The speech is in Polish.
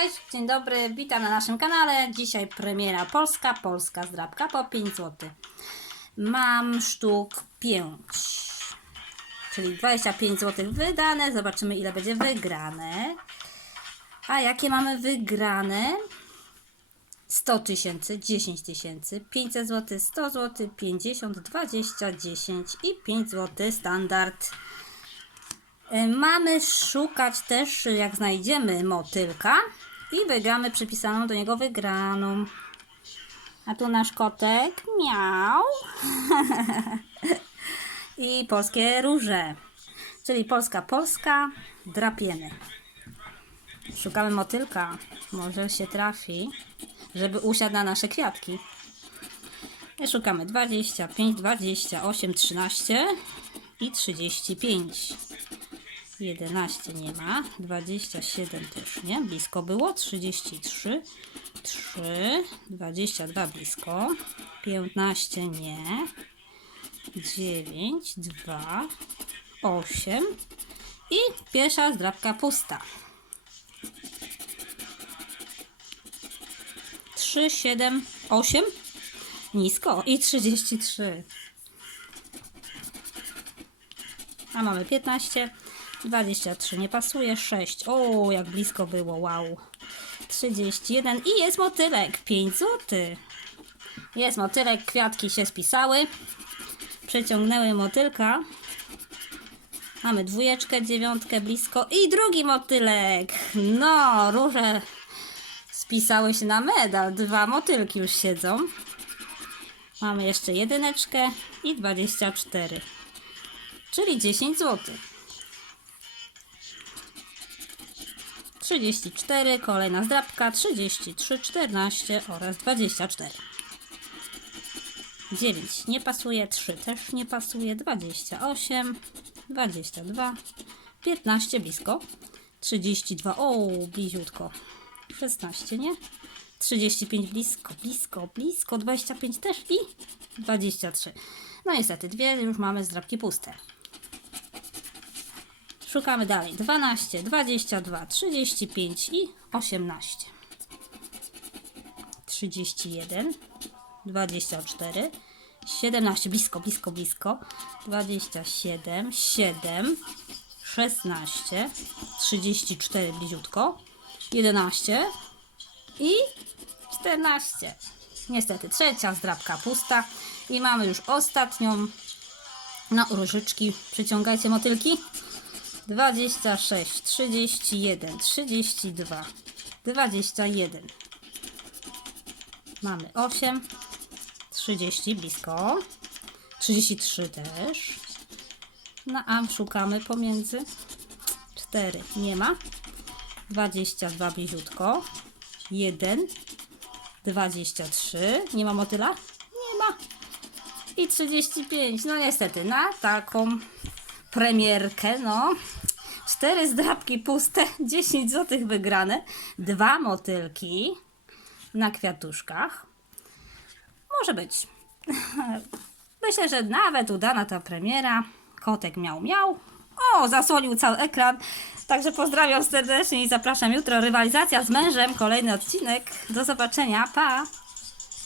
Cześć, dzień dobry, witam na naszym kanale. Dzisiaj premiera polska, polska zdrabka po 5 zł. Mam sztuk 5, czyli 25 zł wydane. Zobaczymy ile będzie wygrane. A jakie mamy wygrane? 100 tysięcy, 10 tysięcy, 500 zł, 100 zł, 50, 20, 10 i 5 zł standard. Y, Mamy szukać też, jak znajdziemy motylka i wygramy przypisaną do niego wygraną. A tu nasz kotek miał. I polskie róże. Czyli Polska, Polska, drapiemy. Szukamy motylka. Może się trafi, żeby usiadł na nasze kwiatki. I szukamy 25, 28, 13 i 35. 11 nie ma, 27 też nie, blisko było, 33, 3, 22 blisko, 15 nie, 9, 2, 8 i pierwsza zdrabka pusta. 3, 7, 8, nisko i 33. A mamy 15, 23 nie pasuje, 6. O, jak blisko było, wow. 31 i jest motylek, 5 zł. Jest motylek, kwiatki się spisały. Przeciągnęły motylka. Mamy dwójeczkę, dziewiątkę blisko i drugi motylek. No, róże spisały się na medal. Dwa motylki już siedzą. Mamy jeszcze jedyneczkę i 24. Czyli 10 zł. 34, kolejna zdrabka, 33, 14 oraz 24. 9 nie pasuje, 3 też nie pasuje, 28, 22, 15 blisko, 32, o bliziutko, 16 nie, 35 blisko, blisko, blisko, 25 też i 23. No niestety, dwie już mamy zdrabki puste. Szukamy dalej. 12, 22, 35 i 18. 31, 24, 17, blisko, blisko, blisko. 27, 7, 16, 34, bliziutko. 11 i 14. Niestety, trzecia zdrabka pusta. I mamy już ostatnią. No, różyczki. Przyciągajcie motylki. 26, 31, 32, 21. Mamy 8, 30 blisko, 33 też. No a szukamy pomiędzy 4 nie ma, 22 bliziutko, 1, 23, nie ma motyla? Nie ma. I 35, no niestety na taką premierkę, no. Cztery zdrabki puste, 10 zł wygrane, dwa motylki na kwiatuszkach. Może być. Myślę, że nawet udana ta premiera. Kotek miał, miał. O, zasłonił cały ekran. Także pozdrawiam serdecznie i zapraszam jutro. Rywalizacja z mężem, kolejny odcinek. Do zobaczenia, pa!